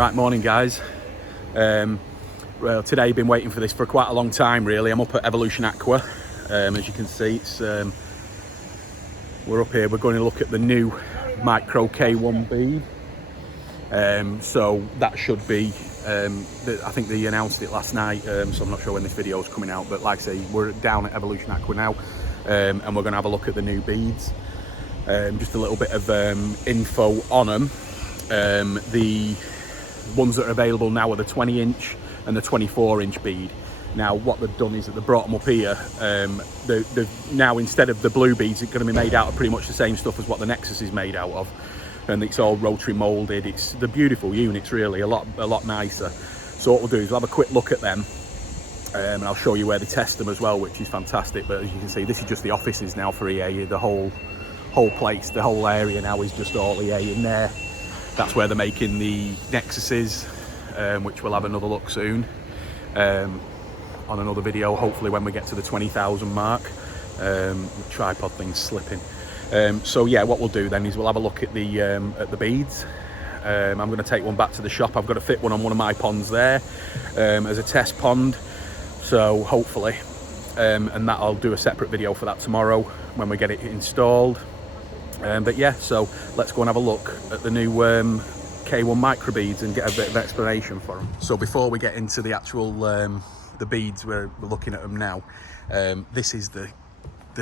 Right, morning guys. Well, today I've been waiting for this for quite a long time really. I'm up at Evolution Aqua. As you can see, it's we're up here. We're going to look at the new Micro K1 bead. So that should be, I think they announced it last night, so I'm not sure when this video is coming out, but like I say, we're down at Evolution Aqua now, and we're going to have a look at the new beads. Just a little bit of info on them. The ones that are available now are the 20-inch and the 24-inch bead. Now what they've done is that they brought them up here. They've now, instead of the blue beads, it's going to be made out of pretty much the same stuff as what the Nexus is made out of, and it's all rotary molded. It's the beautiful units, really, a lot nicer. So what we'll do is we'll have a quick look at them, and I'll show you where they test them as well, which is fantastic. But as you can see, this is just the offices now for EA. The whole place, the whole area now is just all EA in there. That's where they're making the Nexuses, which we'll have another look soon on another video, hopefully when we get to the 20,000 mark. The tripod thing's slipping. So yeah, what we'll do then is we'll have a look at the beads. I'm going to take one back to the shop. I've got to fit one on one of my ponds there as a test pond, so hopefully, and that I'll do a separate video for that tomorrow when we get it installed. But yeah, so let's go and have a look at the new K1 Micro Beads and get a bit of explanation for them. So before we get into the actual the beads, we're looking at them now. This is the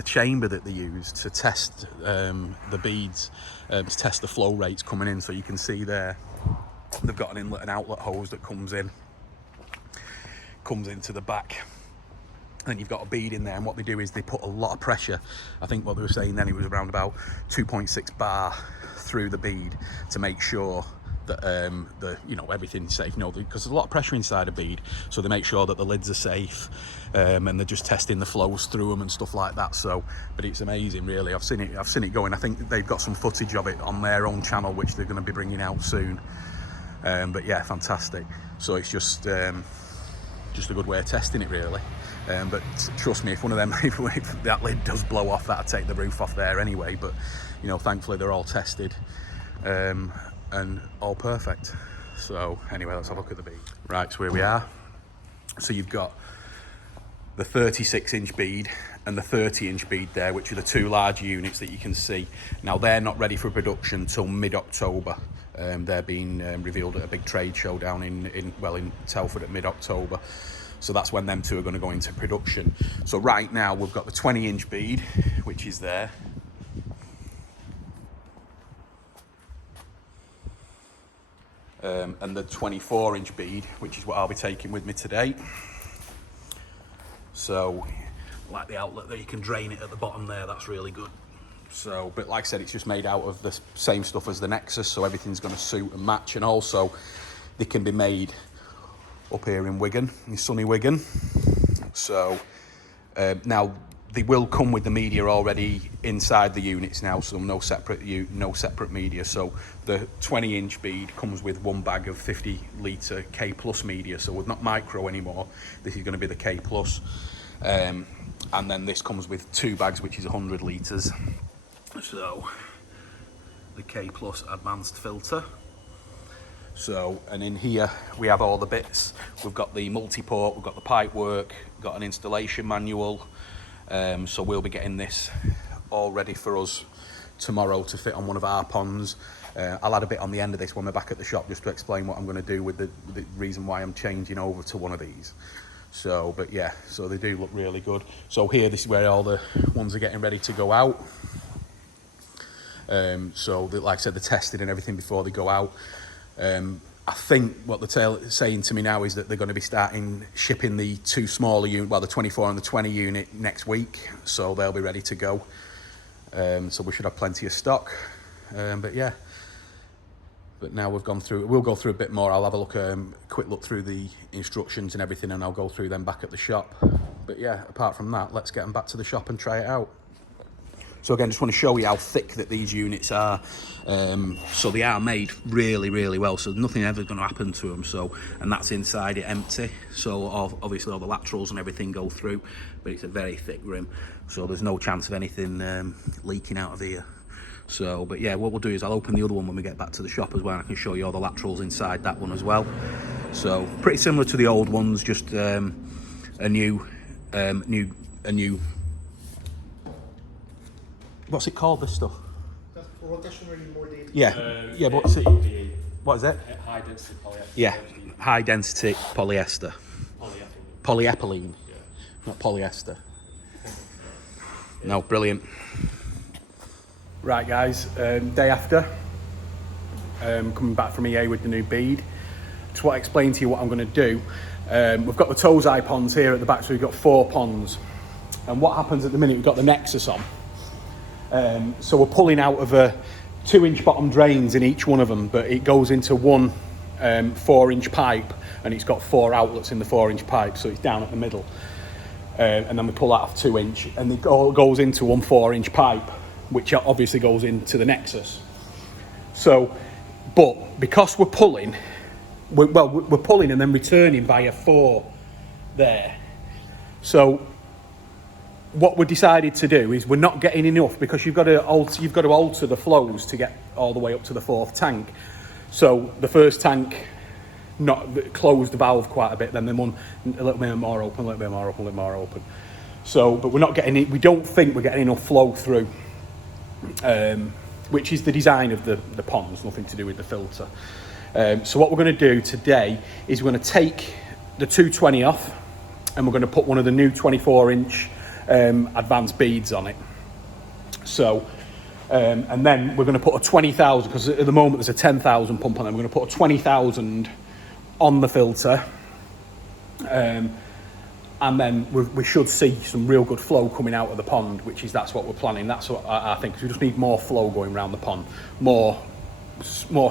chamber that they use to test the beads, to test the flow rates coming in. So you can see there, they've got an inlet and outlet hose that comes into the back. Then you've got a bead in there, and what they do is they put a lot of pressure. I think what they were saying then, it was around about 2.6 bar through the bead to make sure that everything's safe. Because there's a lot of pressure inside a bead, so they make sure that the lids are safe, and they're just testing the flows through them and stuff like that. So, but it's amazing, really. I've seen it going. I think they've got some footage of it on their own channel, which they're going to be bringing out soon. But yeah, fantastic. So it's just a good way of testing it, really. But trust me, if one of them, if that lid does blow off, that'll take the roof off there anyway. But thankfully they're all tested and all perfect. So anyway, let's have a look at the bead. Right, so here we are. So you've got the 36-inch bead and the 30-inch bead there, which are the two large units that you can see. Now they're not ready for production till mid-October. They're being revealed at a big trade show down in Telford at mid-October. So that's when them two are going to go into production. So right now we've got the 20-inch bead, which is there. And the 24-inch bead, which is what I'll be taking with me today. So, like the outlet there, you can drain it at the bottom there. That's really good. So, but like I said, it's just made out of the same stuff as the Nexus, so everything's going to suit and match. And also, they can be made up here in Wigan, in sunny Wigan. So now they will come with the media already inside the units now, so no separate media. So the 20-inch bead comes with one bag of 50-litre Kplus Media, so we're not micro anymore. This is going to be the Kplus, and then this comes with two bags, which is 100 litres. So the Kplus advanced filter. So, and in here we have all the bits. We've got the multi-port, we've got the pipe work, got an installation manual. So we'll be getting this all ready for us tomorrow to fit on one of our ponds. I'll add a bit on the end of this when we're back at the shop, just to explain what I'm going to do with the reason why I'm changing over to one of these. So, but yeah, so they do look really good. So here, this is where all the ones are getting ready to go out. So like I said, they're tested and everything before they go out. I think what they're saying to me now is that they're going to be starting shipping the two smaller units, well, the 24 and the 20 unit next week, so they'll be ready to go. So we should have plenty of stock. But yeah, but now we'll go through a bit more. I'll have a quick look through the instructions and everything, and I'll go through them back at the shop. But yeah, apart from that, let's get them back to the shop and try it out. So again, just want to show you how thick that these units are. So they are made really, really well. So nothing ever going to happen to them. So, and that's inside it empty. So obviously all the laterals and everything go through, but it's a very thick rim. So there's no chance of anything leaking out of here. So, but yeah, what we'll do is I'll open the other one when we get back to the shop as well. I can show you all the laterals inside that one as well. So pretty similar to the old ones, just a new, what's it called, this stuff? That's rotationally molded. Yeah, yeah, but what is it? High density polyester. Yeah, high density polyester. Polyethylene, Yeah. not polyester. No, brilliant. Right guys, day after, coming back from EA with the new bead. Just want to explain to you what I'm going to do. We've got the Tozai ponds here at the back, so we've got 4 ponds. And what happens at the minute, we've got the Nexus on. So we're pulling out of 2-inch bottom drains in each one of them, but it goes into one 4-inch pipe, and it's got 4 outlets in the 4-inch pipe, so it's down at the middle. And then we pull that off 2-inch, and it all goes into one 4-inch pipe, which obviously goes into the Nexus. So, but because we're pulling, we're pulling and then returning via 4 there. So what we decided to do is we're not getting enough, because you've got to alter the flows to get all the way up to the 4th tank. So the first tank closed the valve quite a bit, then the one a little bit more open, a little bit more open, a little more open. So, but we're not getting it. We don't think we're getting enough flow through, which is the design of the ponds, nothing to do with the filter. So what we're going to do today is we're going to take the 220 off, and we're going to put one of the new 24-inch advanced beads on it. So, and then we're going to put a 20,000, because at the moment there's a 10,000 pump on it. We're going to put a 20,000 on the filter, and then we should see some real good flow coming out of the pond, that's what we're planning. That's what I think, because we just need more flow going around the pond, more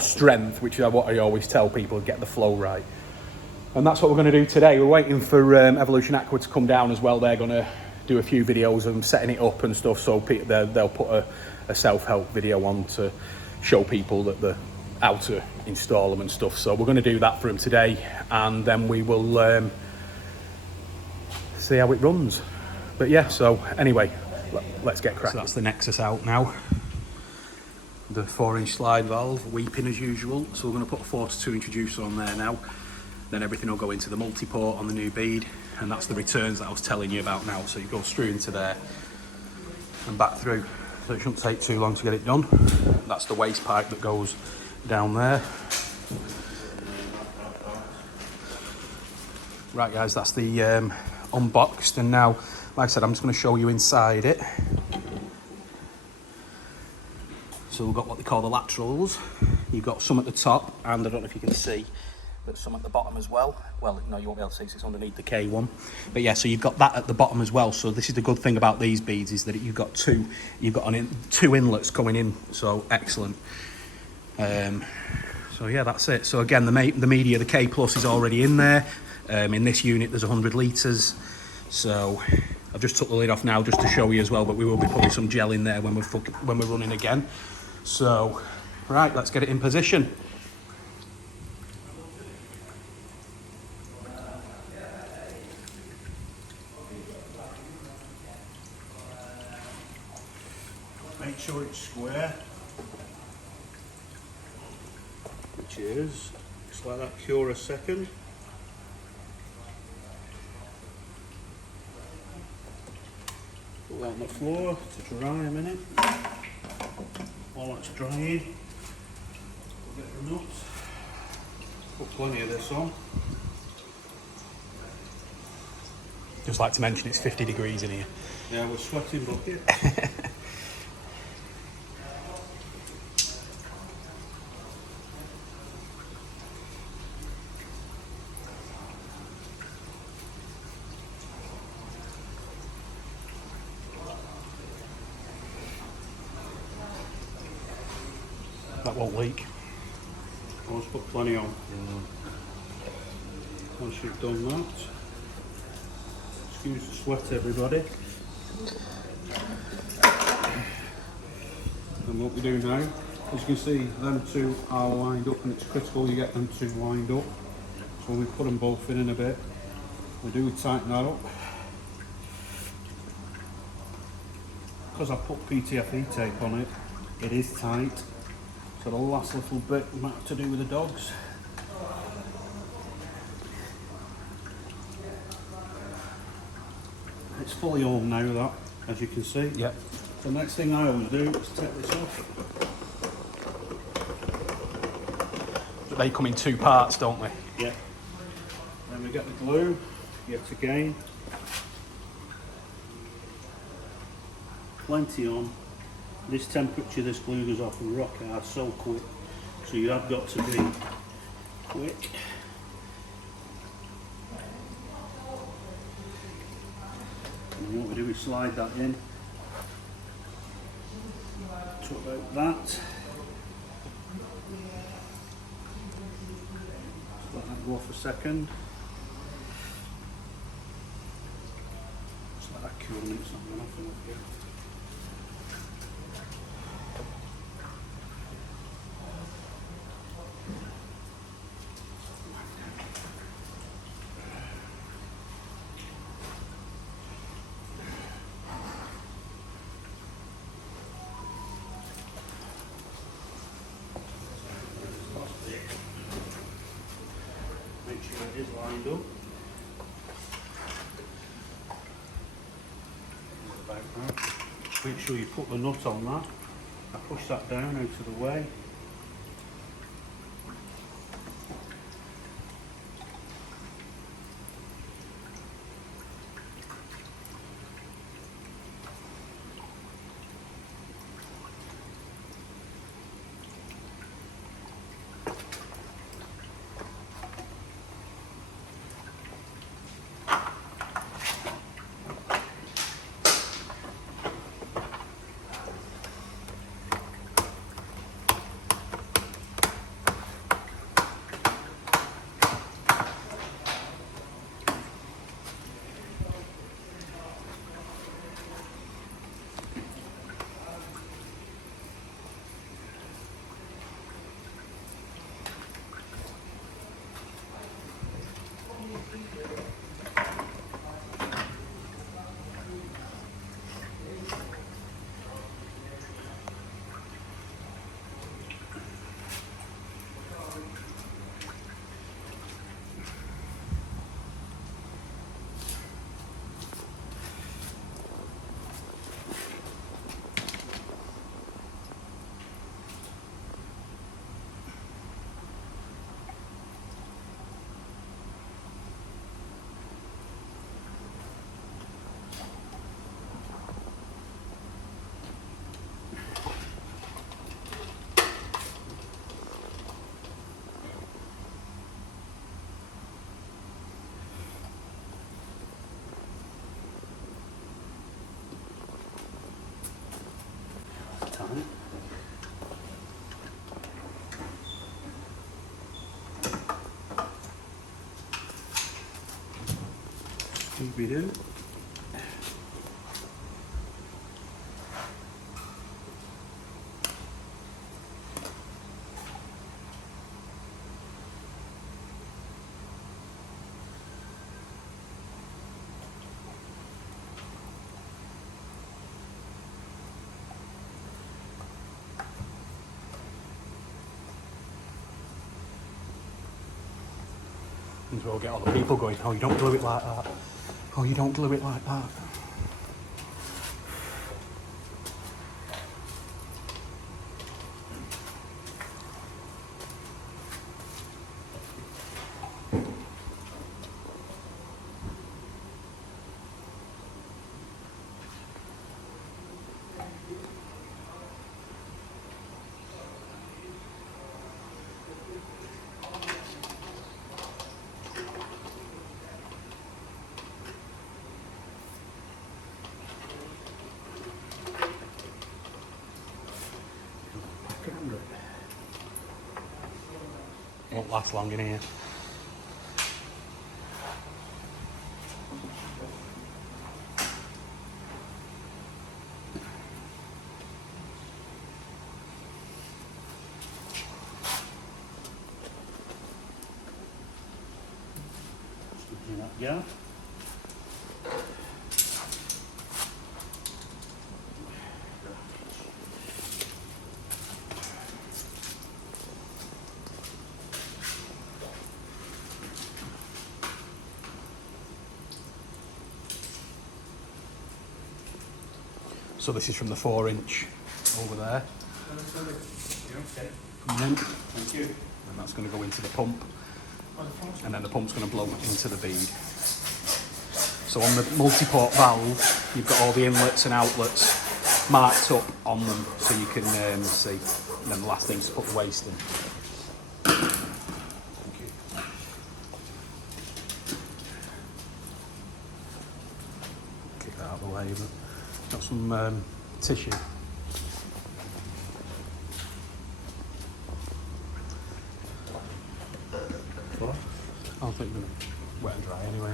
strength, which is what I always tell people, get the flow right. And that's what we're going to do today. We're waiting for Evolution Aqua to come down as well. They're going to do a few videos of them setting it up and stuff, so they'll put a self-help video on to show people that how to install them and stuff. So we're going to do that for them today, and then we will see how it runs. But yeah, so anyway, let's get cracking. So that's the Nexus out now. The 4-inch slide valve, weeping as usual. So we're going to put a 4-to-2 introducer on there now. Then everything will go into the multi-port on the new bead, and that's the returns that I was telling you about now. So you go through into there and back through. So it shouldn't take too long to get it done. That's the waste pipe that goes down there. Right guys, that's the unboxed, and now, like I said, I'm just going to show you inside it. So we've got what they call the laterals. You've got some at the top, and I don't know if you can see, but some at the bottom as well. Well, no, you won't be able to see, it's underneath the K1. But yeah, so you've got that at the bottom as well. So this is the good thing about these beads, is that you've got two inlets going in. So excellent. So yeah, that's it. So again, the media, the Kplus is already in there. In this unit, there's 100 litres. So I've just took the lid off now just to show you as well, but we will be putting some gel in there when we're running again. So, right, let's get it in position. Make sure it's square. Which is, just let that cure a second. Put that on the floor to dry a minute. While it's drying, we'll get the nuts. Put plenty of this on. Just like to mention it's 50 degrees in here. Yeah, we're sweating bucket. That won't leak. I'll just put plenty on. Once you've done that, excuse the sweat everybody. And what we do now, as you can see, them two are lined up, and it's critical you get them two lined up. So when we put them both in a bit, we do tighten that up. Because I put PTFE tape on it, It is tight. So the last little bit we might have to do with the dogs. It's fully on now, that, as you can see. Yep. The next thing I always do is take this off. But they come in two parts, don't they? Yeah. Then we get the glue, yet again. Plenty on. This temperature this glue goes off and rock hard so quick. So you have got to be quick. And what we do is slide that in to about that. Let that go off a second. Just let that cool a minute, it's not going off enough yet. Make sure it is lined up. Make sure you put the nut on that. I push that down out of the way. Time. Scooby-Doo. And we'll get all the people going, oh, you don't glue it like that. Oh, you don't glue it like that. Won't last long in here. Yeah. So this is from the 4-inch over there. Coming in. Thank you. And that's going to go into the pump. And then the pump's going to blow into the bead. So on the multi-port valve, you've got all the inlets and outlets marked up on them so you can see. And then the last thing is to put the waste in. Kick that out of the way, but got some tissue. What? I think they're wet and dry anyway.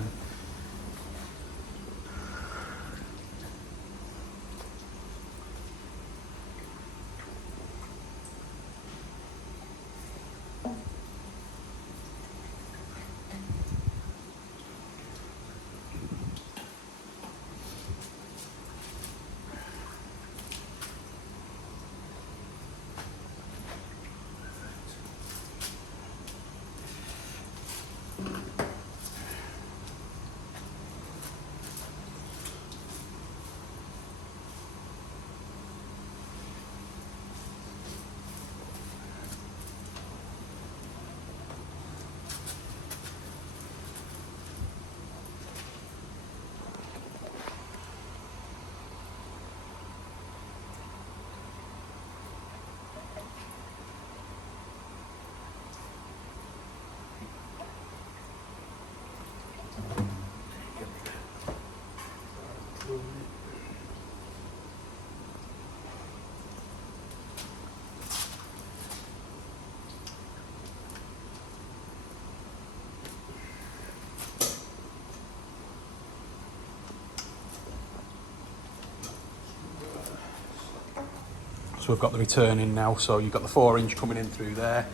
So we've got the return in now, so you've got the 4-inch coming in through there,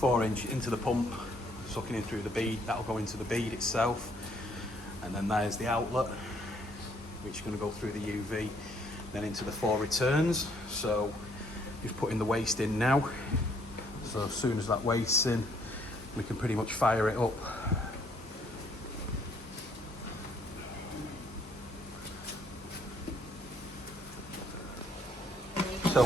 4-inch into the pump, sucking in through the bead, that'll go into the bead itself, and then there's the outlet, which is going to go through the UV, then into the 4 returns. So just putting the waste in now, so as soon as that waste's in, we can pretty much fire it up. So